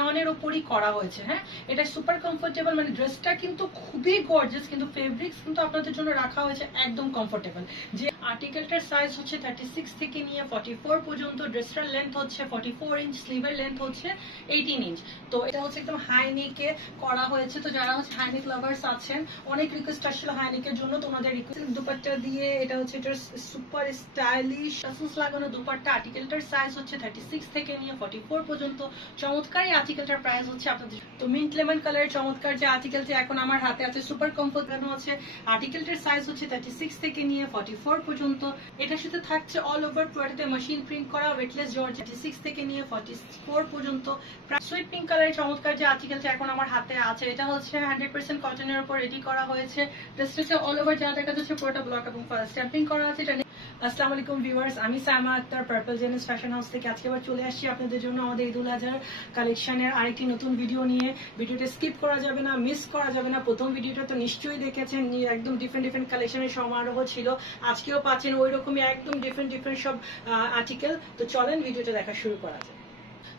রেয়নের উপরই করা হয়েছে হ্যাঁ? এটা সুপার কমফোর্টেবল মানে ড্রেসটা কিন্তু খুবই গর্জিয়াস কিন্তু ফেব্রিক্স কিন্তু আপনাদের জন্য রাখা হয়েছে একদম কমফোর্টেবল যে আর্টিকেলটার সাইজ হচ্ছে থার্টি সিক্স থেকে নিয়ে ফর্টি ফোর পর্যন্ত ড্রেসটার লেন্থ হচ্ছে ফর্টি ফোর ইঞ্চ স্লিভের লেন্থ হচ্ছে এইটিন ইঞ্চ তো এটা হচ্ছে একদম হাই নেকে করা হয়েছে। তো যারা হচ্ছে হাই নেক লাভার্স আছেন, অনেক রিকোয়েস্ট আসছিল হাই নেকের জন্য। তোমাদের রিকোয়েস্ট দুপাট্টা দিয়ে এটা হচ্ছে এটার সুপার স্টাইলিশ লাগানো দুপাট্টা। আর্টিকেলটার সাইজ হচ্ছে থার্টি সিক্স থেকে নিয়ে ফর্টি ফোর পর্যন্ত। চমৎকার এই আর্টিকেলটার প্রাইস হচ্ছে আপনাদের। তো মিন্ট লেমন কালারের চমৎকার যে আর্টিকেলটি এখন আমার হাতে আছে সুপার কমফোর্ট আছে। আর্টিকেলটার সাইজ হচ্ছে থার্টি সিক্স থেকে নিয়ে ফর্টি ফোর পর্যন্ত। এটার সাথে থাকছে অল ওভার প্রোডাক্টে মেশিন প্রিন্ট করা ওয়েটলেস জর্জ থার্টি সিক্স থেকে নিয়ে ফর্টি ফোর পর্যন্ত সুইট পিঙ্ক কালারের চমৎকার যে আর্টিকেলটা এখন আমার হাতে আছে, এটা হচ্ছে হান্ড্রেড পার্সেন্ট কটনের উপর রেডি করা হয়েছে। ড্রেসটা অল ওভার যা দেখা যাচ্ছে পুরোটা ব্লক এবং স্ট্যাম্পিং করা আছে। এটা আসসালামু আলাইকুম ভিউয়ার্স, আমি Sayma Akter purple fashion house থেকে আজকে আবার চলে আসছি আপনাদের জন্য আমাদের ঈদুল আজহার কালেকশনের আরেকটি নতুন ভিডিও নিয়ে। ভিডিওটা স্কিপ করা যাবে না মিস করা যাবে না। প্রথম ভিডিওটা তো নিশ্চয়ই দেখেছেন একদম ডিফারেন্ট ডিফারেন্ট কালেকশনের সমারোহ ছিল। আজকেও পাচ্ছেন ওই রকমই একদম ডিফারেন্ট ডিফারেন্ট সব আর্টিকেল তো চলেন, ভিডিওটা দেখা শুরু করা যায়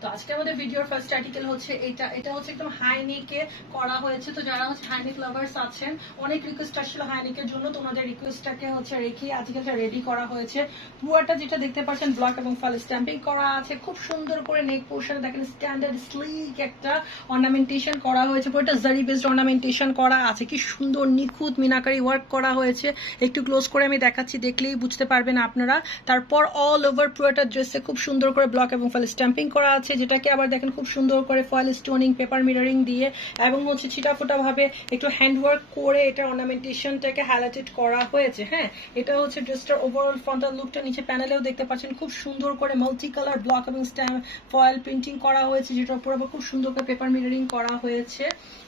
তো আজকে আমাদের ভিডিওর ফার্স্ট আর্টিকেল হচ্ছে এটা এটা হচ্ছে একদম হাই নেকে করা হয়েছে। তো যারা হচ্ছে হাই নেক লাভার্স আছেন, অনেক রিকোয়েস্ট আসছিল হাই নেকের জন্য। তোমাদের রিকোয়েস্টটাকে হচ্ছে রেখে আর্টিকেলটা রেডি করা হয়েছে। পুরোটা যেটা দেখতে পাচ্ছেন ব্লক এবং ফাল স্ট্যাম্পিং করা আছে। খুব সুন্দর করে নেক পোর্শনে দেখেন স্ট্যান্ডার্ড স্লিক একটা অর্নামেন্টেশন করা হয়েছে। পুরোটা জারি বেসড অর্নামেন্টেশন করা আছে। কি সুন্দর, নিখুঁত, মিনাকারি ওয়ার্ক করা হয়েছে। একটু ক্লোজ করে আমি দেখাচ্ছি, দেখলেই বুঝতে পারবেন আপনারা। তারপর অল ওভার পুরোটা ড্রেসে খুব সুন্দর করে ব্লক এবং ফল স্ট্যাম্পিং করা আছে। যেটাকে আবার দেখেন খুব সুন্দর করে ফয়েল স্টোনিং পেপার মিররিং দিয়ে এবং হচ্ছে ছিটাফোটা ভাবে একটু হ্যান্ডওয়ার্ক করে এটা অর্নামেন্টেশনটাকে হাইলাইটেড করা হয়েছে হ্যাঁ? এটা হচ্ছে ড্রেসটার ওভারঅল ফ্রন্টাল লুকটা নিচে প্যানেলেও দেখতে পাচ্ছেন, খুব সুন্দর করে মাল্টি কালার ব্লক এবং স্ট্যাম্প ফয়েল প্রিন্টিং করা হয়েছে, যেটার উপর আবার খুব সুন্দর করে পেপার মিররিং করা হয়েছে।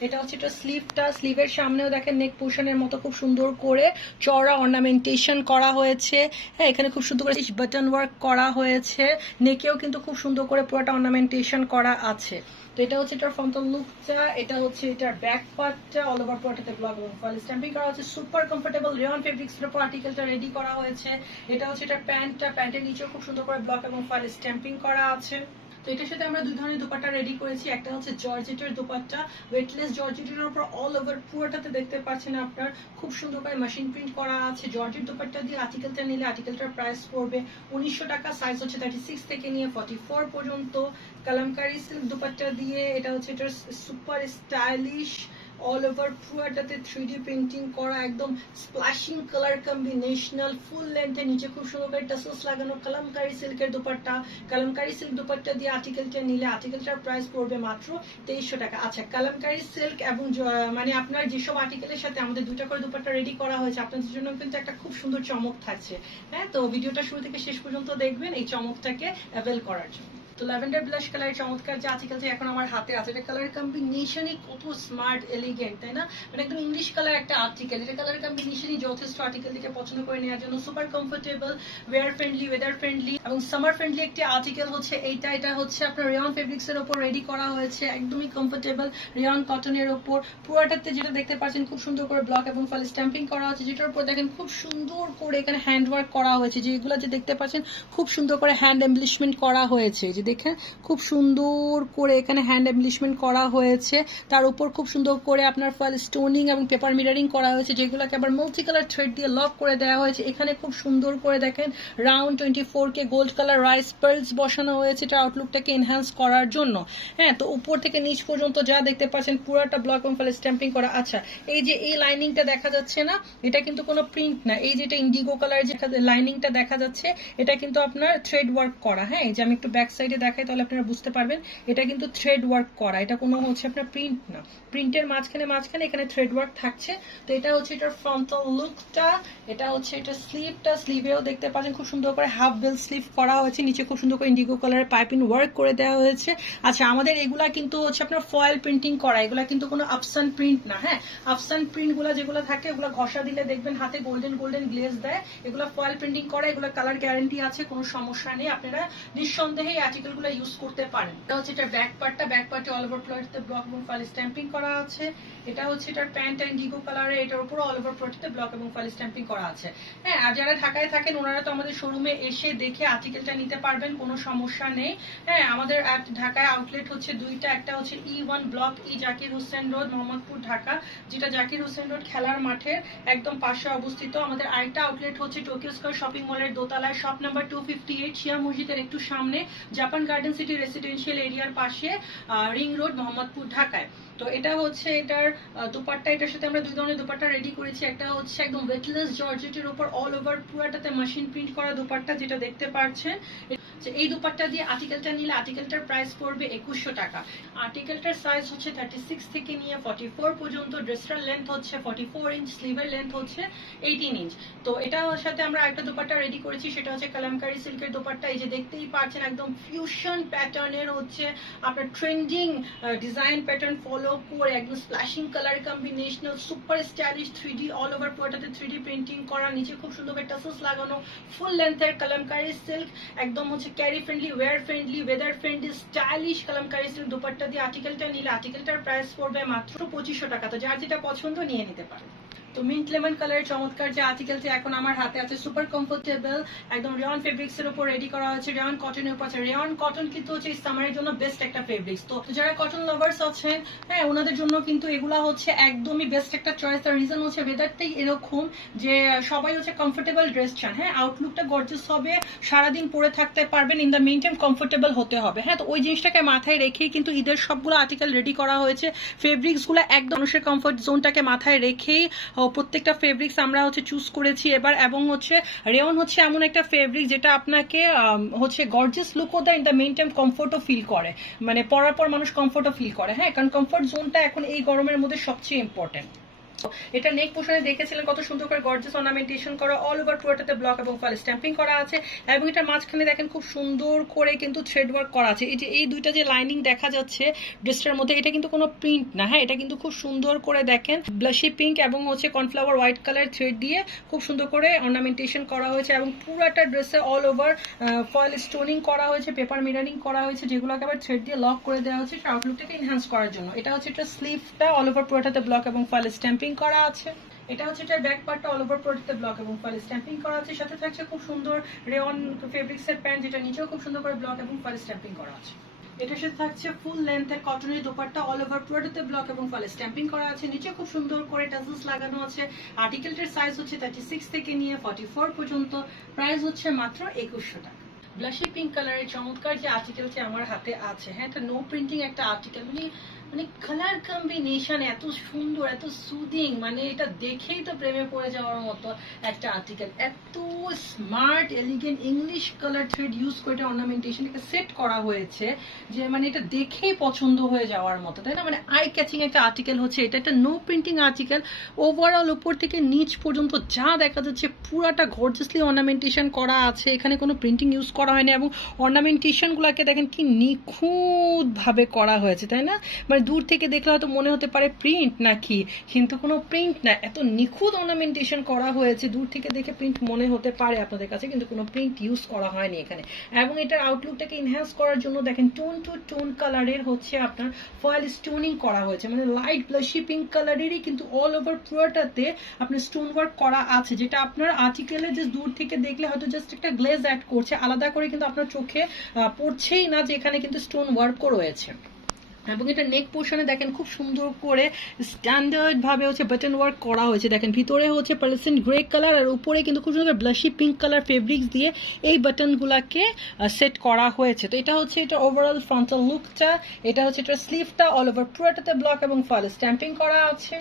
এটা হচ্ছে এটা স্লিভটা স্লিভের সামনেও দেখেন নেক পোর্শনের মতো খুব সুন্দর করে চড়া অর্নামেন্টেশন করা হয়েছে। হ্যাঁ এখানে খুব সুন্দর করে বাটন ওয়ার্ক করা হয়েছে। নেকেও কিন্তু খুব সুন্দর করে পুরোটা অর্নামেন্টেশন করা আছে। তো এটা হচ্ছে এটার ফ্রন্ট লুকটা এটা হচ্ছে এটার ব্যাক পার্টটা অল ওভার পুরোটাতে ব্লক এবং ফয়েল স্ট্যাম্পিং করা হচ্ছে। সুপার কমফোর্টেবল রেয়ন ফেব্রিক্স এর আর্টিকেলটা রেডি করা হয়েছে। এটা হচ্ছে এটার প্যান্টটা প্যান্টের নিচেও খুব সুন্দর করে ব্লক এবং ফয়েল স্ট্যাম্পিং করা আছে। তো এটার সাথে আমরা দুই ধরনের দোপাট্টা রেডি করেছি। একটা হচ্ছে জর্জেটের দোপাট্টা। ওয়েটলেস জর্জেটের উপর অল ওভার পুরোটাতে দেখতে পাচ্ছেন আপনার, খুব সুন্দর করে মেশিন প্রিন্ট করা আছে। জর্জেট দোপাট্টা দিয়ে আর্টিকেলটা নিলে আর্টিকেলটার প্রাইস পড়বে উনিশশো টাকা সাইজ হচ্ছে থার্টি সিক্স থেকে নিয়ে ফর্টি ফোর পর্যন্ত। কালামকারি সিল্ক দোপাট্টা দিয়ে, এটা হচ্ছে এটার সুপার স্টাইলিশ অল ওভার পুরোটাতে থ্রি ডি পেন্টিং করা, একদম স্প্ল্যাশিং কালার কম্বিনেশনাল ফুল লেন্থে নিচে খুব সুন্দর করে টাসেলস লাগানো, কালামকারি সিল্কের দুপাট্টা। কালামকারি সিল্ক দুপাট্টা দিয়ে আর্টিকেলটা নিলে আর্টিকেলটার প্রাইস পড়বে মাত্র তেইশশো টাকা। আচ্ছা কালামকারি সিল্ক এবং মানে আপনার যেসব আর্টিকেলের সাথে আমাদের দুটা করে দুপাট্টা রেডি করা হয়েছে, আপনাদের জন্য কিন্তু একটা খুব সুন্দর চমক থাকছে। হ্যাঁ তো ভিডিওটা শুরু থেকে শেষ পর্যন্ত দেখবেন এই চমকটাকে অ্যাভেল করার জন্য। তো ল্যাভেন্ডার ব্লাশ কালারের চমৎকার যে আর্টিকেল যে এখন আমার হাতে আছে। এটা কালার কম্বিনেশনই কত স্মার্ট এলিগেন্ট তাই না? মানে একদম ইংলিশ কালার একটা আর্টিকেল এটা কালার কম্বিনেশনই যথেষ্ট আর্টিকেল থেকে পছন্দ করে নেওয়ার জন্য। Super comfortable wear friendly weather friendly এবং সামার ফ্রেন্ডলি একটি আর্টিকেল হচ্ছে এইটা। এটা হচ্ছে আপনার রেয়ন ফেব্রিক্স এর উপর রেডি করা হয়েছে। একদমই কমফোর্টেবল রেয়ন কটনের উপর পুরোটাতে যেটা দেখতে পাচ্ছেন, খুব সুন্দর করে ব্লক এবং ফল স্ট্যাম্পিং করা হচ্ছে যেটার উপর দেখেন খুব সুন্দর করে এখানে হ্যান্ড ওয়ার্ক করা হয়েছে। যেগুলো যে দেখতে পাচ্ছেন, খুব সুন্দর করে হ্যান্ড এমব্লিশমেন্ট করা হয়েছে। যে দেখেন খুব সুন্দর করে এখানে হ্যান্ড এমব্লিশমেন্ট করা হয়েছে। তার উপর খুব সুন্দর করে আপনার ফল স্টোনিং এবং পেপার মিরারিং করা হয়েছে, যেগুলোকে আবার মাল্টি কালার থ্রেড দিয়ে লক করে দেওয়া হয়েছে। এখানে খুব সুন্দর করে দেখেন round twenty four K gold colour rice pearls বসানো হয়েছে, এটা আউটলুকটাকে এনহ্যান্স করার জন্য। হ্যাঁ তো উপর থেকে নিচ পর্যন্ত যা দেখতে পাচ্ছেন, পুরোটা ব্লক এবং ফল স্ট্যাম্পিং করা। আচ্ছা এই যে এই লাইনিংটা দেখা যাচ্ছে না, এটা কিন্তু কোনো প্রিন্ট না। এই যেটা ইন্ডিগো কালার যে লাইনিংটা দেখা যাচ্ছে, এটা কিন্তু আপনার থ্রেড ওয়ার্ক করা। হ্যাঁ এই যে আমি একটু ব্যাক সাইডে দেখাই তাহলে আপনারা বুঝতে পারবেন, এটা কিন্তু থ্রেড ওয়ার্ক করা। এটা কোনো হচ্ছে আপনার প্রিন্ট না। প্রিন্টের মাঝখানে মাঝখানে এখানে থ্রেড ওয়ার্ক থাকছে। তো এটা হচ্ছে এটার ফ্রন্টাল লুকটা এটা হচ্ছে এটা স্লিভটা স্লিভেও দেখতে পাচ্ছেন খুব সুন্দর করে হাফ বেল স্লিভ করা হয়েছে। নিচে খুব সুন্দর করে ইন্ডিগো কালারের পাইপিং ওয়ার্ক করে দেওয়া হয়েছে। আচ্ছা আমাদের এগুলা কিন্তু হচ্ছে আপনার ফয়েল প্রিন্টিং করা। এগুলা কিন্তু কোনো আপসান প্রিন্ট না হ্যাঁ? আপসান প্রিন্টগুলা যেগুলো থাকে, ওগুলো ঘষা দিলে দেখবেন হাতে গোল্ডেন গোল্ডেন গ্লেজ দেয়। এগুলো ফয়েল প্রিন্টিং করা, এগুলো কালার গ্যারান্টি আছে, কোনো সমস্যা নেই। আপনারা নিঃসন্দেহে এই আর্টিকেলগুলো ইউজ করতে পারেন। এটা হচ্ছে এটার ব্যাক পার্টটা ব্যাক পার্টে অল ওভার ফ্লোরতে ব্লক এবং ফাইল স্ট্যাম্পিং করা আছে। এটা হচ্ছে এটার প্যান্ট অ্যান্ড ডিগো কালারে এটার উপর অল ওভার ফ্লোরতে ব্লক এবং ফাইল স্ট্যাম্পিং করা আছে। হ্যাঁ আর যারা ঢাকায় থাকেন, ওনারা তো আমাদের শোরুমে এসে দেখে আর্টিকেলটা নিতে পারবেন, কোনো সমস্যা নেই। হ্যাঁ আমাদের ঢাকায় আউটলেট হচ্ছে দুইটা। একটা হচ্ছে E one block E Zakir Hossain road, Mohammadpur, Dhaka. যেটা জাকির হোসেন রোড, খেলার মাঠের একদম পাশে অবস্থিত। আমাদের আরেকটা আউটলেট হচ্ছে টোকিও স্কোয়ার শপিং মলের দোতলায়। Shop number two fifty eight শিয়া মসজিদের একটু সামনে গার্ডেন সিটি রেসিডেন্সিয়াল এরিয়ার পাশে রিং রোড মোহাম্মদপুর ঢাকায়। তো এটা হচ্ছে এটার দুপাট্টা, এটার সাথে আমরা দুই ধরনের দুপাট্টা রেডি করেছি। একটা হচ্ছে একদম ওয়েটলেস জর্জেটের উপর অল ওভার পুরাটাতে মেশিন প্রিন্ট করা দুপাট্টা, যেটা দেখতে পাচ্ছেন এই দুপাট্টা দিয়ে আর্টিকেলটা নিলে আর্টিকেলটার প্রাইস পড়বে একুশশো টাকা। আর্টিকেলটার সাইজ হচ্ছে থার্টি সিক্স থেকে নিয়ে ফর্টি ফোর পর্যন্ত। ড্রেসটার লেন্থ হচ্ছে ফর্টি ফোর ইঞ্চ স্লিভের লেন্থ হচ্ছে এইটিন ইঞ্চ তো এটার সাথে আমরা একটা দুপাট্টা রেডি করেছি, সেটা হচ্ছে কালামকারি সিল্কের দুপাট্টা। এই যে দেখতেই পাচ্ছেন, একদম ফিউশন প্যাটার্নের হচ্ছে আপনার ট্রেন্ডিং ডিজাইন প্যাটার্ন ফলো করে একদম splashing colour combinational super stylish three all over পুরোটাতে three D printing করা, নিচে খুব সুন্দর করে টাসেলস লাগানো ফুল লেন্থের কালামকারি সিল্ক একদম হচ্ছে carry friendly wear friendly weather friendly stylish Kalamkari silk dupatta দিয়ে আর্টিকেলটা নিলে আর্টিকেলটার প্রাইস পড়বে মাত্র পঁচিশশো টাকা। তো যার যেটা পছন্দ নিয়ে নিতে পারে। তো মিন্ট লেমন কালারের চমৎকার যে এখন আমার হাতে আছে সুপার কমফোর্টেবল একদম ফেব্রিক্স এর উপর রেডি করা হয়েছে উপর আছে। কটন কিন্তু হচ্ছে সামারের জন্য বেস্ট একটা ফেব্রিক্স তো যারা কটন লাভার্স আছেন হ্যাঁ ওনাদের জন্য কিন্তু এগুলা হচ্ছে একদমই বেস্ট একটা চয়েস তার রিজন হচ্ছে ওয়েদারটাই এরকম যে সবাই হচ্ছে কমফোর্টেবল ড্রেস চান। হ্যাঁ আউটলুকটা গর্জেস হবে, সারাদিন পরে থাকতে পারবেন in the main time comfortable হতে হবে। হ্যাঁ তো ওই জিনিসটাকে মাথায় রেখেই কিন্তু ঈদের সবগুলো আর্টিকেল রেডি করা হয়েছে। ফেব্রিক্সগুলো একদম মানুষের কমফোর্ট জোনটাকে মাথায় রেখেই প্রত্যেকটা ফেব্রিক্স আমরা হচ্ছে চুজ করেছি এবার, এবং হচ্ছে রেওন হচ্ছে এমন একটা ফেব্রিক যেটা আপনাকে হচ্ছে গর্জিয়াস লুকও দেয় ইন দ্য মেইন টাইম কমফোর্টও ফিল করে। মানে পরার পর মানুষ কমফোর্টও ফিল করে হ্যাঁ? কারণ কমফোর্ট জোনটা এখন এই গরমের মধ্যে সবচেয়ে ইম্পর্টেন্ট এটা নেক পোশনে দেখেছিলেন কত সুন্দর করে গর্জিয়াস অর্নামেন্টেশন করা অল ওভার পুরোটাতে ব্লক এবং ফল স্ট্যাম্পিং করা আছে। এবং এটা মাঝখানে দেখেন খুব সুন্দর করে কিন্তু থ্রেড ওয়ার্ক করা আছে। এই যে, এই দুইটা যে লাইনিং দেখা যাচ্ছে ড্রেসটার মধ্যে, এটা কিন্তু কোনো প্রিন্ট না হ্যাঁ? এটা কিন্তু খুব সুন্দর করে দেখেন ব্লাশি পিঙ্ক এবং হচ্ছে কর্নফ্লাওয়ার হোয়াইট কালার থ্রেড দিয়ে খুব সুন্দর করে অর্নামেন্টেশন করা হয়েছে এবং পুরোটা ড্রেসে অল ওভার ফয়েল স্টোনিং করা হয়েছে পেপার মিরারিং করা হয়েছে, যেগুলোকে আবার থ্রেড দিয়ে লক করে দেওয়া হচ্ছে আউটলুকটাকে এনহ্যান্স করার জন্য। এটা হচ্ছে এটা স্লিভটা অল ওভার পুরোটাতে ব্লক এবং ফয়েল স্ট্যাম্পিং করা আছে। এটা হচ্ছে এটার ব্যাক পার্টটা অল ওভার প্রোডাক্টে ব্লক এবং ফয়েল স্ট্যাম্পিং করা আছে। সাথে থাকছে খুব সুন্দর রেয়ন ফেব্রিক্স এর প্যান্ট যেটা নিচেও খুব সুন্দর করে ব্লক এবং ফয়েল স্ট্যাম্পিং করা আছে। এটার সাথে থাকছে ফুল লেন্থের কটনের দোপাট্টা অল ওভার প্রোডাক্টে ব্লক এবং ফলে স্ট্যাম্পিং করা আছে। নিচে খুব সুন্দর করে টাজলস লাগানো আছে। আর্টিকেলটার সাইজ হচ্ছে থার্টি সিক্স থেকে নিয়ে ফর্টি ফোর পর্যন্ত। প্রাইস হচ্ছে মাত্র একুশশো টাকা। ব্লাশি পিঙ্ক কালারের চমৎকার যে আর্টিকেলটি আমার হাতে আছে। হ্যাঁ এটা নো প্রিন্টিং একটা আর্টিকেল মানে মানে কালার কম্বিনেশন এত সুন্দর, এত সুদিং মানে এটা দেখেই তো প্রেমে পড়ে যাওয়ার মতো একটা আর্টিকেল এত smart elegant English colour thread use করে এটা অর্নামেন্টেশন একটা সেট করা হয়েছে, যে মানে এটা দেখেই পছন্দ হয়ে যাওয়ার মতো, তাই না? মানে আই ক্যাচিং একটা আর্টিকেল হচ্ছে এটা একটা নো প্রিন্টিং আর্টিকেল ওভারঅল উপর থেকে নিচ পর্যন্ত যা দেখা যাচ্ছে, পুরাটা গর্জিয়াসলি অর্নামেন্টেশন করা আছে। এখানে কোনো প্রিন্টিং ইউজ করা হয়নি এবং অর্নামেন্টেশনগুলোকে দেখেন কি নিখুঁতভাবে করা হয়েছে, তাই না? মানে দূর থেকে দেখলে হয়তো মনে হতে পারে প্রিন্ট নাকি, কিন্তু কোনো প্রিন্ট না। এত নিখুঁত অর্নামেন্টেশন করা হয়েছে, দূর থেকে দেখে প্রিন্ট মনে হতে পারে আপনাদের কাছে, কিন্তু কোনো প্রিন্ট ইউজ করা হয়নি এখানে। এবং এটার আউটলুকটাকে ইনহ্যান্স করার জন্য দেখেন টোন টু টোন কালারের হচ্ছে আপনার ফয়েল স্টোনিং করা হয়েছে। মানে লাইট ব্লাশি পিঙ্ক কালারেরই কিন্তু অল ওভার পুরোটাতে আপনার স্টোন ওয়ার্ক করা আছে, যেটা আপনার আর্টিকেলে যে দূর থেকে দেখলে হয়তো জাস্ট একটা গ্লেজ অ্যাড করছে। আলাদা করে কিন্তু আপনার চোখে পড়ছেই না যে এখানে কিন্তু স্টোন ওয়ার্কও রয়েছে। এবং এটা নেক পোর্শনে দেখেন খুব সুন্দর করে স্ট্যান্ডার্ড ভাবে হচ্ছে বাটন ওয়ার্ক করা হয়েছে। দেখেন ভিতরে হচ্ছে পার্সেন্ট গ্রে কালার আর উপরে কিন্তু খুব সুন্দর ব্লাশি পিঙ্ক কালার ফেব্রিক্স দিয়ে এই বাটনগুলাকে সেট করা হয়েছে। তো এটা হচ্ছে এটা ওভারঅল ফ্রন্টাল লুকটা এটা হচ্ছে এটা স্লিভটা অল ওভার পুরোটাতে ব্লক এবং ফল স্ট্যাম্পিং করা আছে।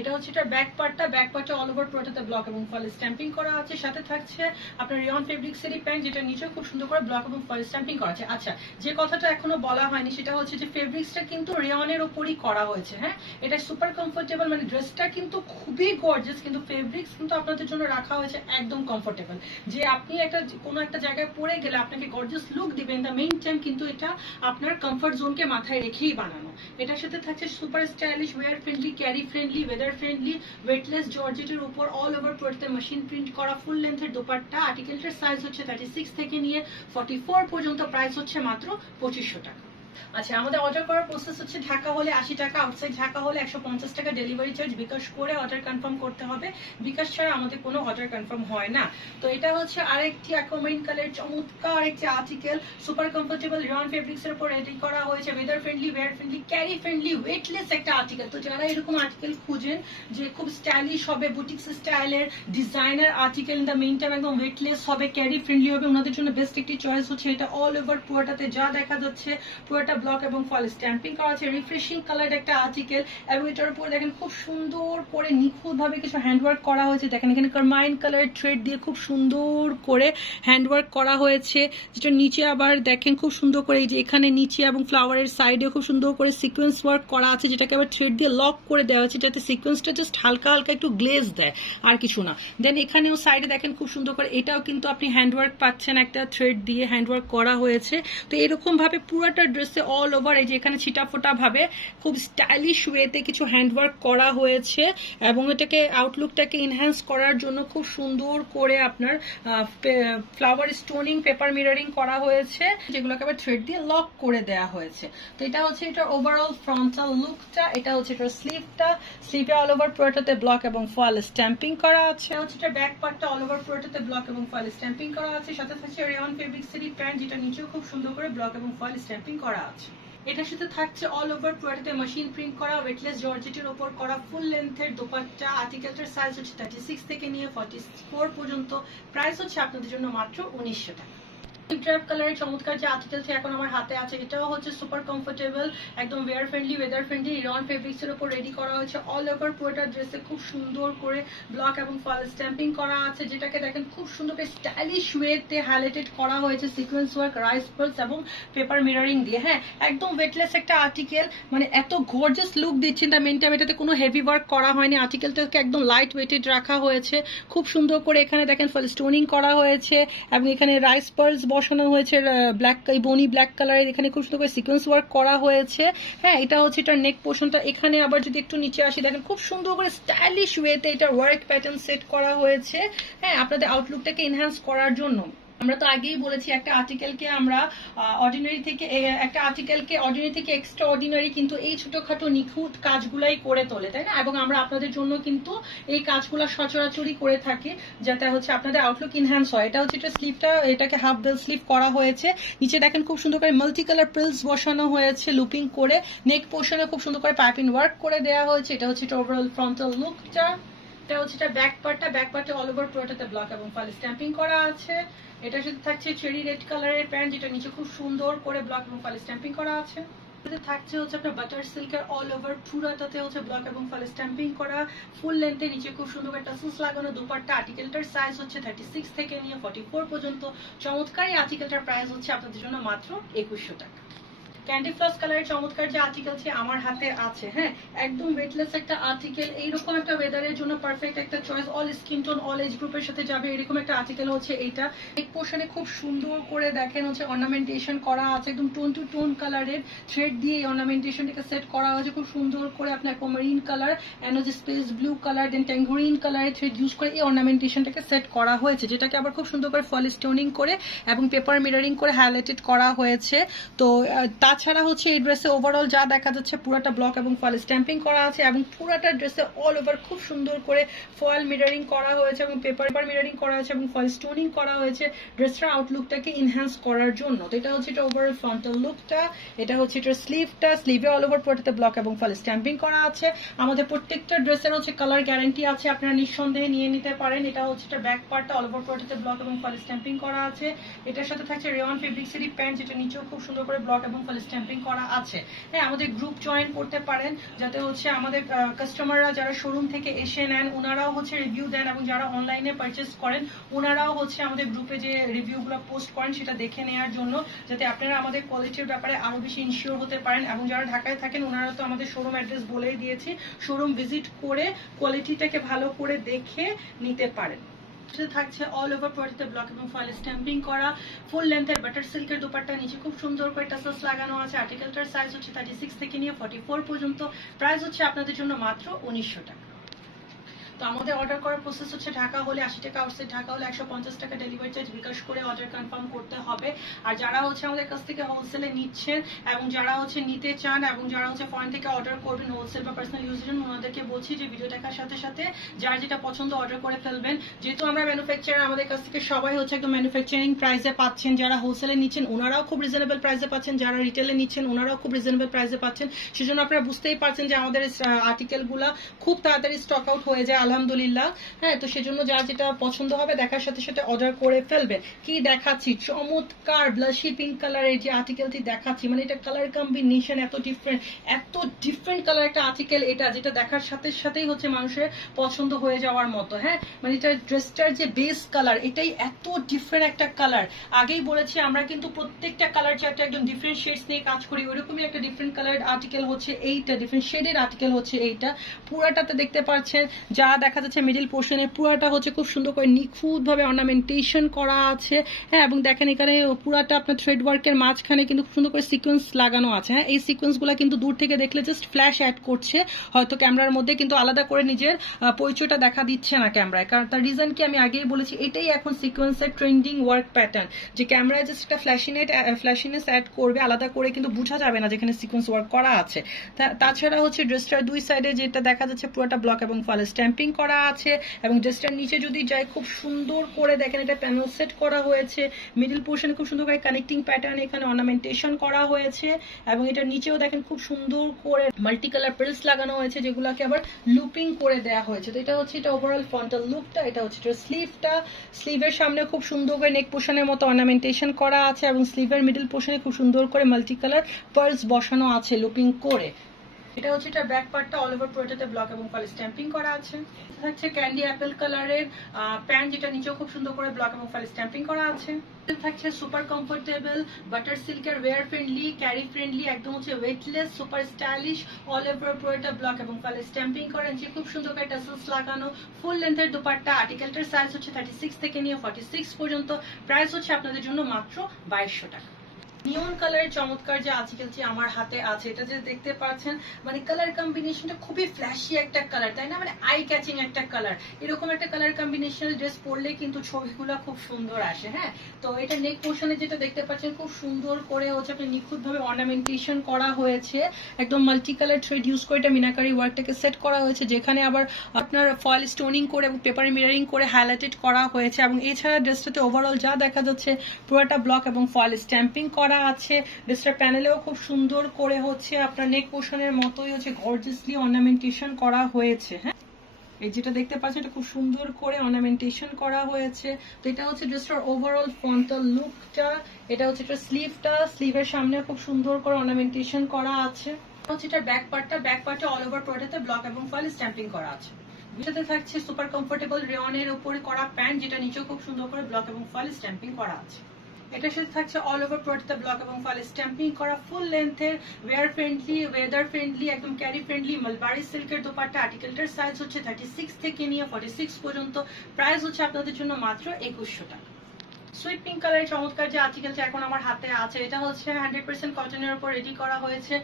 এটা হচ্ছে এটার ব্যাক পার্টটা ব্যাক পার্টটা অল ওভার পুরোটাতে ব্লক এবং ফল স্ট্যাম্পিং করা আছে। সাথে থাকছে আপনার রিয়ন ফেব্রিক্সেরই প্যান্ট যেটা নিচেও খুব সুন্দর করে ব্লক এবং ফল স্ট্যাম্পিং করা আছে। আচ্ছা যে কথাটা এখনও বলা হয়নি, সেটা হচ্ছে যে ফেব্রিক্সটা কিন্তু রিয়নের উপরই করা হয়েছে হ্যাঁ? এটা সুপার কমফোর্টেবল মানে ড্রেসটা কিন্তু খুবই গর্জিয়াস কিন্তু ফেব্রিক্স কিন্তু আপনাদের জন্য রাখা হয়েছে একদম কমফোর্টেবল যে আপনি একটা, কোনো একটা জায়গায় পরে গেলে আপনাকে গর্জিয়াস লুক দিবেন দ্য মেইন টাইম কিন্তু এটা আপনার কমফোর্ট জোনকে মাথায় রেখেই বানানো। এটার সাথে থাকছে super stylish wear friendly carry friendly weather friendly weightless জর্জেটের উপর অল ওভার পড়তে মেশিন প্রিন্ট করা ফুল লেন্থের দোপাট্টা। আর্টিকেলটার সাইজ হচ্ছে থার্টি সিক্স থেকে নিয়ে ফর্টি ফোর পর্যন্ত প্রাইস হচ্ছে মাত্র পঁচিশশো টাকা। আচ্ছা আমাদের অর্ডার করার প্রসেস হচ্ছে ঢাকা হলে আশি টাকা আউটসাইড ঢাকা হলে একশো পঞ্চাশ টাকা ডেলিভারি চার্জ বিকাশ করে অর্ডার কনফার্ম করতে হবে। বিকাশ ছাড়া আমাদের কোনো অর্ডার কনফার্ম হয় না। তো এটা হচ্ছে আরেকটি অ্যাকোমেরিন কালার চমৎকার একটি article super comfortable rayon fabrics এর উপর রেডি করা হয়েছে। Weather friendly wear friendly carry friendly weightless একটা আর্টিকেল তো যারা এরকম আর্টিকেল খুঁজেন যে খুব স্টাইলিশ হবে বুটিক্স স্টাইলের designer article in the main time একদম ওয়েটলেস হবে ক্যারি ফ্রেন্ডলি হবে, ওনাদের জন্য বেস্ট একটি চয়েস হচ্ছে। এটা অল ওভার পুরোটাতে যা দেখা যাচ্ছে পুরোটা ব্লক এবং ফল স্ট্যাম্পিং করা আছে রিফ্রেশিং কালার একটা আর্টিকেল এবং এটার উপর দেখেন খুব সুন্দর করে নিখুঁত ভাবে কিছু হ্যান্ডওয়ার্ক করা হয়েছে। দেখেন এখানে কারমাইন কালার থ্রেড দিয়ে খুব সুন্দর করে হ্যান্ডওয়ার্ক করা হয়েছে। যেটা নিচে আবার দেখেন খুব সুন্দর করে এই যে এখানে নিচে এবং ফ্লাওয়ারের সাইডে খুব সুন্দর করে সিকোয়েন্স ওয়ার্ক করা আছে, যেটাকে আবার থ্রেড দিয়ে লক করে দেওয়া হয়েছে, যাতে সিকোয়েন্সটা জাস্ট হালকা হালকা একটু গ্লেজ দেয়, আর কিছু না। দেন এখানেও সাইডে দেখেন খুব সুন্দর করে, এটাও কিন্তু আপনি হ্যান্ডওয়ার্ক পাচ্ছেন একটা থ্রেড দিয়ে হ্যান্ডওয়ার্ক করা হয়েছে। তো এরকম ভাবে পুরোটা ড্রেসে অল ওভার এই যে এখানে ছিটাফোটা ভাবে খুব স্টাইলিশ ওয়েতে কিছু হ্যান্ডওয়ার্ক করা হয়েছে এবং এটাকে আউটলুকটাকে ইনহ্যান্স করার জন্য খুব সুন্দর করে আপনার ফ্লাওয়ার স্টোনিং পেপার মিররিং করা হয়েছে, যেগুলোকে আবার থ্রেড দিয়ে লক করে দেওয়া হয়েছে। তো এটা হচ্ছে এটা ওভারঅল ফ্রন্টাল লুকটা এটা হচ্ছে এটার স্লিভটা স্লিভে অল ওভার পুরোটাতে ব্লক এবং ফল স্ট্যাম্পিং করা আছে। হচ্ছে এটা ব্যাক পার্টটা অল ওভার পুরোটাতে ব্লক এবং ফল স্ট্যাম্পিং করা আছে। সাথে সাথে রেওয়ান ফেব্রিক সিরি প্যান্ট যেটা নিচেও খুব সুন্দর করে ব্লক এবং ফল স্ট্যাম্পিং করা আছে এটার সাথে থাকছে অল ওভার পুরোটাতে মেশিন প্রিন্ট করা ওয়েটলেস জর্জেটের ওপর করা ফুল লেন্থের দোপাট্টা আর্টিকেলটার সাইজ হচ্ছে থার্টি সিক্স থেকে নিয়ে ফর্টি ফোর পর্যন্ত। প্রাইস হচ্ছে আপনাদের জন্য মাত্র উনিশশো টাকা। ড্রাইভ কালারের চমৎকার যে আর্টিকেলটি এখন আমার হাতে আছে, এটাও হচ্ছে সুপার কমফোর্টেবল একদম wear friendly weather friendly rayon fabrics এর উপর রেডি করা হয়েছে অল ওভার পুরোটা ড্রেসে খুব সুন্দর করে ব্লক এবং ফল স্ট্যাম্পিং করা আছে, যেটাকে দেখেন খুব সুন্দর করে স্টাইলিশ ওয়েতে হাইলাইটেড করা হয়েছে সিকোয়েন্স ওয়ার্ক রাইস পার্লস এবং পেপার মিররিং দিয়ে। হ্যাঁ একদম ওয়েটলেস একটা আর্টিকেল মানে এত গর্জাস লুক দিচ্ছেন দ্য মেন টাইম এটাতে কোনো হেভি ওয়ার্ক করা হয়নি। আর্টিকেলটাকে একদম লাইট ওয়েটেড রাখা হয়েছে, খুব সুন্দর করে এখানে দেখেন ফল স্টোনিং করা হয়েছে এবং এখানে রাইস পার্লস বসানো হয়েছে ব্ল্যাক এই বনি ব্ল্যাক কালারের এখানে খুব সুন্দর করে সিকোয়েন্স ওয়ার্ক করা হয়েছে। হ্যাঁ এটা হচ্ছে এটার নেক পোর্শনটা এখানে আবার যদি একটু নিচে আসি, দেখেন খুব সুন্দর করে স্টাইলিশ ওয়েতে এটা ওয়ার্ক প্যাটার্ন সেট করা হয়েছে। হ্যাঁ আপনাদের আউটলুকটাকে এনহ্যান্স করার জন্য। আমরা তো আগেই বলেছি, একটা আর্টিকেলকে আমরা অর্ডিনারি থেকে একটা আর্টিকেলকে অর্ডিনারি থেকে এক্সট্রা অর্ডিনারি কিন্তু এই ছোটখাটো নিখুঁত কাজগুলাই করে তোলে, তাই না? এবং আমরা আপনাদের জন্য কিন্তু এই কাজগুলো সচরাচরই করে থাকি, যাতে হচ্ছে আপনাদের আউটলুক ইনহ্যান্স হয়। এটা হচ্ছে এটা স্লিপটা এটাকে হাফ বেল স্লিপ করা হয়েছে। নিচে দেখেন খুব সুন্দর করে মাল্টি কালার প্রিলস বসানো হয়েছে লুপিং করে। নেক পোর্শনে খুব সুন্দর করে পাইপিং ওয়ার্ক করে দেওয়া হয়েছে। এটা হচ্ছে এটা ওভারঅল ফ্রন্টাল লুকটা এটা হচ্ছে এটা ব্যাক পার্টটা ব্যাক পার্টে অল ওভার পুরোটাতে ব্লক এবং ফল স্ট্যাম্পিং করা আছে। এটার সাথে থাকছে চেরি রেড কালারের প্যান্ট, যেটা নিচে খুব সুন্দর করে ব্লক এবং ফাল স্ট্যাম্পিং করা আছে। থাকছে হচ্ছে আপনার বাটার সিল্কের অল ওভার পুরাটাতে হচ্ছে ব্লক এবং ফল স্ট্যাম্পিং করা। ফুল লেন্থে নিচে খুব সুন্দর একটা সুস লাগানো, দুপাট্টা আর্টিকেলটার সাইজ হচ্ছে থার্টি সিক্স থেকে নিয়ে ফর্টি ফোর পর্যন্ত। চমৎকার আর্টিকেলটার প্রাইস হচ্ছে আপনাদের জন্য মাত্র একুশশো টাকা। ক্যান্ডি ফ্লস কালারের চমৎকার যে আর্টিকেলটি আমার হাতে আছে হ্যাঁ? একদম ওয়েটলেস একটা আর্টিকেল এইরকম একটা ওয়েদারের জন্য পারফেক্ট একটা choice all skin tone all age গ্রুপের সাথে যাবে। এরকম একটা আর্টিকেল হচ্ছে এইটা। এক পোর্শনে খুব সুন্দর করে দেখেন হচ্ছে অর্নামেন্টেশন করা আছে। একদম টোন টু টোন কালারের থ্রেড দিয়ে এই অর্নামেন্টেশনটাকে সেট করা হয়েছে খুব সুন্দর করে আপনার মেরিন কালার অ্যান্ড হচ্ছে space blue colour then tangerine কালারের থ্রেড ইউজ করে এই অর্নামেন্টেশনটাকে সেট করা হয়েছে। যেটাকে আবার খুব সুন্দর করে ফল স্টোনিং করে এবং পেপার মিরারিং করে হাইলাইটেড করা হয়েছে। তো আহ, তাছাড়া হচ্ছে এই ড্রেসে ওভারঅল যা দেখা যাচ্ছে, পুরোটা ব্লক এবং ফল স্ট্যাম্পিং করা আছে এবং পুরোটা ড্রেসে অল ওভার খুব সুন্দর করে ফয়েল মিররিং করা হয়েছে এবং পেপার পেপার মিররিং করা হয়েছে এবং ফয়েল স্টোনিং করা হয়েছে ড্রেসটার আউটলুকটাকে ইনহ্যান্স করার জন্য। তো এটা হচ্ছে এটা ওভারঅল ফ্রন্টাল লুকটা এটা হচ্ছে এটার স্লিভটা স্লিভে অল ওভার পুরোটাতে ব্লক এবং ফল স্ট্যাম্পিং করা আছে। আমাদের প্রত্যেকটা ড্রেসের হচ্ছে কালার গ্যারান্টি আছে, আপনারা নিঃসন্দেহে নিয়ে নিতে পারেন। এটা হচ্ছে এটা ব্যাক পার্টটা অল ওভার পুরোটাতে ব্লক এবং ফল স্ট্যাম্পিং করা আছে। এটার সাথে থাকছে রেওয়ান ফেব্রিক্সেরই প্যান্ট যেটা নিচেও খুব সুন্দর করে ব্লক এবং ফল স্ট্যাম্পিং করা আছে। হ্যাঁ আমাদের গ্রুপ জয়েন করতে পারেন, যাতে হচ্ছে আমাদের কাস্টমাররা যারা শোরুম থেকে এসে নেন ওনারাও হচ্ছে রিভিউ দেন এবং যারা অনলাইনে পারচেস করেন ওনারাও হচ্ছে আমাদের গ্রুপে যে রিভিউগুলো পোস্ট করেন, সেটা দেখে নেওয়ার জন্য, যাতে আপনারা আমাদের কোয়ালিটির ব্যাপারে আরও বেশি ইনশিওর হতে পারেন এবং যারা ঢাকায় থাকেন ওনারা তো আমাদের শোরুম অ্যাড্রেস বলেই দিয়েছি শোরুম ভিজিট করে কোয়ালিটিটাকে ভালো করে দেখে নিতে পারেন। সাথে থাকছে অল ওভার প্রোডাক্টে ব্লক এবং ফয়েল স্ট্যাম্পিং করা। ফুল লেন্থের বাটার সিল্কের দোপাট্টা নিচে খুব সুন্দর করে টাসাস লাগানো আছে। আর্টিকেলটার সাইজ হচ্ছে থার্টি সিক্স থেকে নিয়ে ফর্টি ফোর পর্যন্ত। প্রাইস হচ্ছে আপনাদের জন্য মাত্র উনিশশো টাকা। তো আমাদের অর্ডার করার প্রসেস হচ্ছে ঢাকা হলে আশি টাকা আউটসাইড ঢাকা হলে একশো পঞ্চাশ টাকা ডেলিভারি চার্জ বিকাশ করে অর্ডার কনফার্ম করতে হবে। আর যারা হচ্ছে আমাদের কাছ থেকে হোলসেলে নিচ্ছেন এবং যারা হচ্ছে নিতে চান এবং যারা হচ্ছে ফরেন থেকে অর্ডার করবেন হোলসেল বা পার্সোনাল ইউজের জন্য, ওনাদেরকে বলছি যে ভিডিও দেখার সাথে সাথে যার যেটা পছন্দ অর্ডার করে ফেলবেন। যেহেতু আমরা ম্যানুফ্যাকচারার আমাদের কাছ থেকে সবাই হচ্ছে একদম ম্যানুফ্যাকচারিং প্রাইসে পাচ্ছেন। যারা হোলসেলে নিচ্ছেন, ওনারাও খুব রিজনেবল প্রাইসে পাচ্ছেন। যারা রিটেলে নিচ্ছেন, ওনারাও খুব রিজনেবল প্রাইসে পাচ্ছেন। সেজন্য আপনারা বুঝতেই পারছেন যে আমাদের আর্টিকেলগুলো খুব তাড়াতাড়ি স্টক আউট হয়ে যায়। আলহামদুলিল্লাহ। হ্যাঁ তো সেজন্য যার যেটা পছন্দ হবে দেখার সাথে সাথে অর্ডার করে ফেলবেন। কি দেখাচ্ছি? চমৎকার ব্লাশি পিঙ্ক কালারের যে আর্টিকেলটি দেখাচ্ছি মানে এটা কালার কম্বিনেশন এত ডিফারেন্ট এত ডিফারেন্ট কালার একটা আর্টিকেল এটা, যেটা দেখার সাথে সাথেই হচ্ছে মানুষের পছন্দ হয়ে যাওয়ার মতো। হ্যাঁ মানে এটা ড্রেসটার যে বেস কালার এটাই এত ডিফারেন্ট একটা কালার আগেই বলেছি, আমরা কিন্তু প্রত্যেকটা কালার চার্টে একদম ডিফারেন্ট শেডস নিয়ে কাজ করি। ওইরকমই একটা ডিফারেন্ট কালার আর্টিকেল হচ্ছে এইটা ডিফারেন্ট শেডের আর্টিকেল হচ্ছে এইটা। পুরাটাতে দেখতে পাচ্ছেন যা দেখা যাচ্ছে মিডিল পোর্শনে পুরাটা হচ্ছে খুব সুন্দর করে নিখুঁত ভাবে অর্নামেন্টেশন করা আছে। হ্যাঁ এবং দেখেন এখানে পুরাটা আপনার থ্রেড ওয়ার্কের মাঝখানে কিন্তু খুব সুন্দর করে সিকোয়েন্স লাগানো আছে। হ্যাঁ এই সিকোয়েন্সগুলা কিন্তু দূর থেকে দেখলে জাস্ট ফ্ল্যাশ অ্যাড করছে। হয়তো ক্যামেরার মধ্যে কিন্তু আলাদা করে নিজের পরিচয়টা দেখা দিচ্ছে না ক্যামেরায় কারণ তার রিজন কি আমি আগেই বলেছি, এটাই এখন সিকোয়েন্সের ট্রেন্ডিং ওয়ার্ক প্যাটার্ন যে ক্যামেরায় জাস্ট একটা ফ্ল্যাশিনেট ফ্ল্যাশিনেস অ্যাড করবে, আলাদা করে কিন্তু বোঝা যাবে না যেখানে সিকোয়েন্স ওয়ার্ক করা আছে। তাছাড়া হচ্ছে ড্রেসটার দুই সাইডে যেটা দেখা যাচ্ছে পুরোটা ব্লক এবং ফলে স্ট্যাম্পিং করা আছে এবং ড্রেসটার নিচে যদি যাই, খুব সুন্দর করে দেখেন এটা প্যানেল সেট করা হয়েছে। মিডিল পোর্শনে খুব সুন্দর করে কানেক্টিং প্যাটার্ন এখানে অর্নামেন্টেশন করা হয়েছে এবং এটার নিচেও দেখেন খুব সুন্দর করে মাল্টি কালার প্রিলস লাগানো হয়েছে, যেগুলোকে আবার লুপিং করে দেওয়া হয়েছে। তো এটা হচ্ছে এটা ওভারঅল ফ্রন্টাল লুকটা এটা হচ্ছে এটা স্লিভটা স্লিভের সামনে খুব সুন্দর করে নেক পোর্শনের মতো অর্নামেন্টেশন করা আছে এবং স্লিভের মিডল পোর্শনে খুব সুন্দর করে মাল্টি কালার পার্লস বসানো আছে লুপিং করে। এটা হচ্ছে এটা ব্যাক পার্টটা অল ওভার পুরোটাতে ব্লক এবং ফল স্ট্যাম্পিং করা আছে। হচ্ছে ক্যান্ডি অ্যাপেল কালারের প্যান্ট যেটা নিচেও খুব সুন্দর করে ব্লক এবং ফল স্ট্যাম্পিং করা আছে। থাকছে সুপার কমফোর্টেবল বাটার সিল্কের ওয়্যার ফ্রেন্ডলি ক্যারি ফ্রেন্ডলি একদম হচ্ছে weightless super stylish all over পুরোটা ব্লক এবং ফল স্ট্যাম্পিং করেন যে খুব সুন্দর করে টাসেলস লাগানো ফুল লেন্থের দুপাট্টা আর্টিকেলটার সাইজ হচ্ছে থার্টি সিক্স থেকে নিয়ে ফর্টি সিক্স পর্যন্ত। প্রাইস হচ্ছে আপনাদের জন্য মাত্র বাইশশো টাকা। নিয়ন কালারের চমৎকার যে আর্টিকেলটি আমার হাতে আছে, এটা যে দেখতে পাচ্ছেন মানে কালার কম্বিনেশনটা খুবই ফ্ল্যাশি একটা কালার তাই না? মানে আই ক্যাচিং একটা কালার এরকম একটা কালার কম্বিনেশনের ড্রেস পরলে কিন্তু ছবিগুলো খুব সুন্দর আসে হ্যাঁ? তো এটা নেক পোর্শনে যেটা দেখতে পাচ্ছেন, খুব সুন্দর করে হচ্ছে আপনি নিখুঁত ভাবে অর্নামেন্টেশন করা হয়েছে। একদম মাল্টি কালার থ্রেড ইউজ করে এটা মিনাকারি ওয়ার্কটাকে সেট করা হয়েছে, যেখানে আবার আপনার ফয়েল স্টোনিং করে এবং পেপার মিরারিং করে হাইলাইটেড করা হয়েছে। এবং এছাড়া ড্রেসটাতে ওভারঅল যা দেখা যাচ্ছে, পুরোটা ব্লক এবং ফয়েল স্ট্যাম্পিং করা আছে। ড্রেসটার প্যানেলেও খুব সুন্দর করে হচ্ছে আপনার নেক পোর্শনের মতোই হচ্ছে গর্জিয়াসলি অর্নামেন্টেশন করা হয়েছে হ্যাঁ? এই যেটা দেখতে পাচ্ছেন, এটা খুব সুন্দর করে অর্নামেন্টেশন করা হয়েছে। তো এটা হচ্ছে ড্রেসটার ওভারঅল ফ্রন্টাল লুকটা এটা হচ্ছে এটা স্লিভটা স্লিভের সামনে খুব সুন্দর করে অর্নামেন্টেশন করা আছে। হচ্ছে এটা ব্যাক পার্টটা ব্যাক পার্টে অল ওভার প্রোডাক্টে ব্লক এবং ফয়েল স্ট্যাম্পিং করা আছে। দুটাতে থাকছে সুপার কমফোর্টেবল রেওনের উপরে করা প্যান্ট যেটা নিচেও খুব সুন্দর করে ব্লক এবং ফয়েল স্ট্যাম্পিং করা আছে। এটার সাথে থাকছে অল ওভার প্রোডাক্টে ব্লক এবং ফল স্ট্যাম্পিং করা ফুল লেন্থের ওয়ার ফ্রেন্ডলি ওয়েদার ফ্রেন্ডলি একদম ক্যারি ফ্রেন্ডলি মালবারি সিল্কের দোপাট্টা। আর্টিকেলটার সাইজ হচ্ছে থার্টি সিক্স থেকে নিয়ে ফর্টি সিক্স পর্যন্ত। প্রাইস হচ্ছে আপনাদের জন্য মাত্র একুশশো টাকা। সুইট পিঙ্ক কালারের চমৎকার যে আর্টিকেলটা এখন আমার হাতে আছে, এটা হচ্ছে হান্ড্রেড পার্সেন্ট কটনের উপর রেডি করা হয়েছে।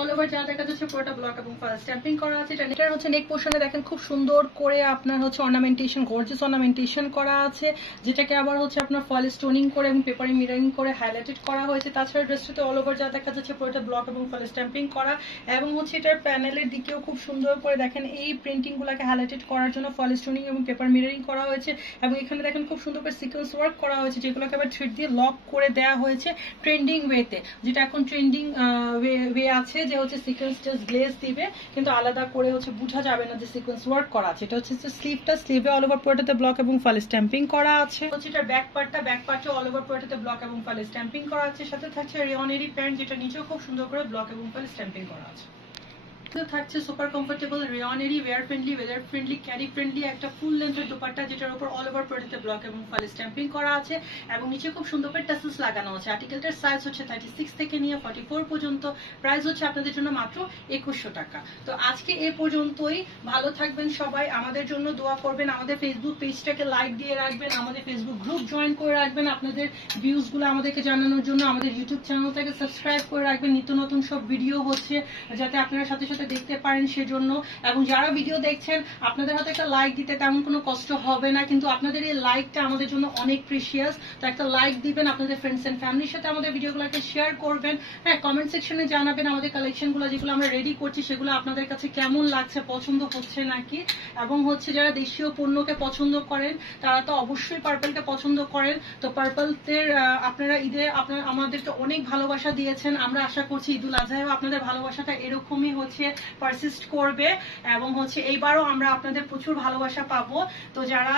অল ওভার যা দেখা যাচ্ছে পুরোটা ব্লক এবং স্ট্যাম্পিং করা আছে। এটা হচ্ছে নেক পোর্শনে দেখেন খুব সুন্দর করে আপনার হচ্ছে অর্নামেন্টেশন গর্জিয়াস অর্নামেন্টেশন করা আছে, যেটাকে আবার হচ্ছে আপনার ফল স্টোনিং করে এবং পেপারি মিরারিং করে হাইলাইটেড করা হয়েছে। তাছাড়া ড্রেসটাতে অল ওভার যা দেখা যাচ্ছে পুরোটা ব্লক এবং ফল স্ট্যাম্পিং করা। এবং হচ্ছে এটার প্যানেলের দিকেও খুব সুন্দর করে দেখেন এই প্রিন্টিং গুলাকে হাইলাইটেড করার জন্য ফল স্টোনিং এবং পেপার মিরারিং করা হয়েছে। এবং এখানে দেখেন খুব সুন্দর করে সিকোয়েন্স ওয়ার্ক করা হয়েছে, যেগুলোকে আবার থ্রেড দিয়ে লক করে দেওয়া হয়েছে ট্রেন্ডিং ওয়েতে যেটা এখন ট্রেন্ডিং ওয়ে আছে যে হচ্ছে সিকোয়েন্স জাস্ট গ্লেজ দিবে, কিন্তু আলাদা করে হচ্ছে বোঝা যাবে না যে সিকোয়েন্স ওয়ার্ক করা আছে। এটা হচ্ছে স্লিভটা স্লিভে অল ওভার পুরোটাতে ব্লক এবং ফল স্ট্যাম্পিং করা আছে। হচ্ছে এটা ব্যাক পার্টটা ব্যাক পার্টে অল ওভার পুরোটাতে ব্লক এবং ফল স্ট্যাম্পিং করা আছে। সাথে থাকছে রেওনেরি প্যান্ট যেটা নিচেও খুব সুন্দর করে ব্লক এবং ফল স্ট্যাম্পিং করা আছে। থাকছে super comfortable রেয়নেরই wear friendly weather friendly carry friendly একটা ফুল লেন্থের দোপাট্টা যেটার উপর অল ওভার প্রোডাক্টে ব্লক এবং ফল স্ট্যাম্পিং করা আছে এবং নিচে খুব সুন্দর করে টাসেলস লাগানো আছে। আর্টিকেলটার সাইজ হচ্ছে থার্টি সিক্স থেকে নিয়ে ফর্টি ফোর পর্যন্ত। প্রাইস হচ্ছে আপনাদের জন্য মাত্র একুশশো টাকা। তো আজকে এ পর্যন্তই। ভালো থাকবেন সবাই। আমাদের জন্য দোয়া করবেন। আমাদের ফেসবুক পেজটাকে লাইক দিয়ে রাখবেন। আমাদের ফেসবুক গ্রুপ জয়েন করে রাখবেন। আপনাদের ভিউজগুলো আমাদেরকে জানানোর জন্য। আমাদের ইউটিউব চ্যানেলটাকে সাবস্ক্রাইব করে রাখবেন। নিত্য নতুন সব ভিডিও হচ্ছে। যাতে আপনারা সাথে সাথে সাথে দেখতে পারেন সেজন্য। এবং যারা ভিডিও দেখছেন, আপনাদের হাতে একটা লাইক দিতে তেমন কোনো কষ্ট হবে না, কিন্তু আপনাদের এই লাইকটা আমাদের জন্য অনেক প্রিশিয়াস তো একটা লাইক দিবেন, আপনাদের ফ্রেন্ডস এন্ড ফ্যামিলির সাথে আমাদের ভিডিওগুলোকে শেয়ার করবেন। হ্যাঁ কমেন্ট সেকশনে জানাবেন আমাদের কালেকশনগুলো যেগুলো আমরা রেডি করছি, সেগুলো আপনাদের কাছে কেমন লাগছে, পছন্দ হচ্ছে নাকি? এবং হচ্ছে যারা দেশীয় পণ্যকে পছন্দ করেন, তারা তো অবশ্যই পার্পলকে পছন্দ করেন। তো পার্পলদের আপনারা ঈদে আপনারা, আমাদেরকে অনেক ভালোবাসা দিয়েছেন। আমরা আশা করছি ঈদুল আজহায়ও আপনাদের ভালোবাসাটা এরকমই হচ্ছে। পারসিস্ট করবে এবং হচ্ছে এইবারও আমরা আপনাদের প্রচুর ভালোবাসা পাবো। তো যারা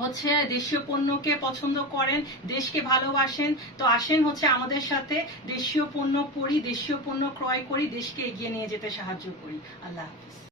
হচ্ছে দেশীয় পণ্যকে পছন্দ করেন, দেশকে ভালোবাসেন, তো আসেন হচ্ছে আমাদের সাথে। দেশীয় পণ্য পড়ি, দেশীয় পণ্য ক্রয় করি, দেশকে এগিয়ে নিয়ে যেতে সাহায্য করি। আল্লাহ হাফিজ।